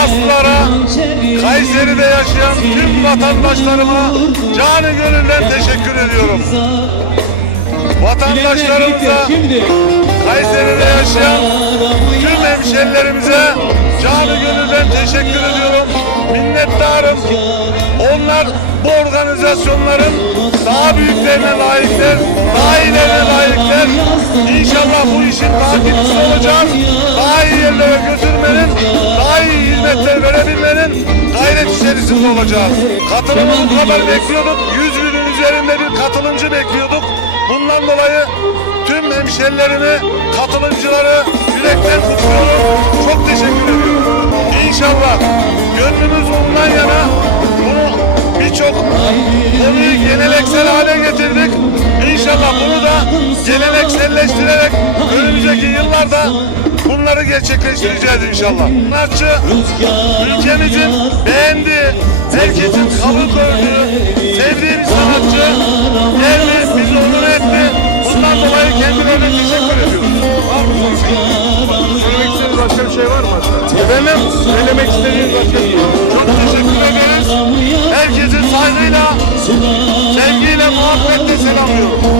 Sivaslılara, Kayseri'de yaşayan tüm vatandaşlarıma canı gönülden teşekkür ediyorum. Vatandaşlarımıza, Kayseri'de yaşayan tüm hemşerilerimize canı gönülden teşekkür ediyorum. Minnettarım. Onlar bu organizasyonların daha büyüklerine layıklar, daha iyilerine layıklar. İnşallah bu işin takipçisi olacağız. Daha iyi yerlere iyi hizmetler verebilmenin gayret içerisinde olacağız. Katılımı bu kadar bekliyorduk. 100 binin üzerinde bir katılımcı bekliyorduk. Bundan dolayı tüm hemşerilerimi, katılımcıları yürekten kutluyorum. Çok teşekkür ediyorum. İnşallah gönlümüz bundan yana bunu birçok konuyu geleneksel hale gelenekselleştirerek önümüzdeki yıllarda bunları gerçekleştireceğiz inşallah. Sanatçı ülkemizin beğendiği, herkesin kabul gördüğü, sevdiği bir sanatçı geldi, bizi onur etti. Bundan dolayı kendilerine teşekkür ediyoruz. Var mı Söylemek istediğiniz başka bir şey var mı? Efendim? Söylemek istediğiniz başka bir şey Çok teşekkür ederiz. Herkesi saygıyla, sevgiyle, muhabbetle selamlıyorum.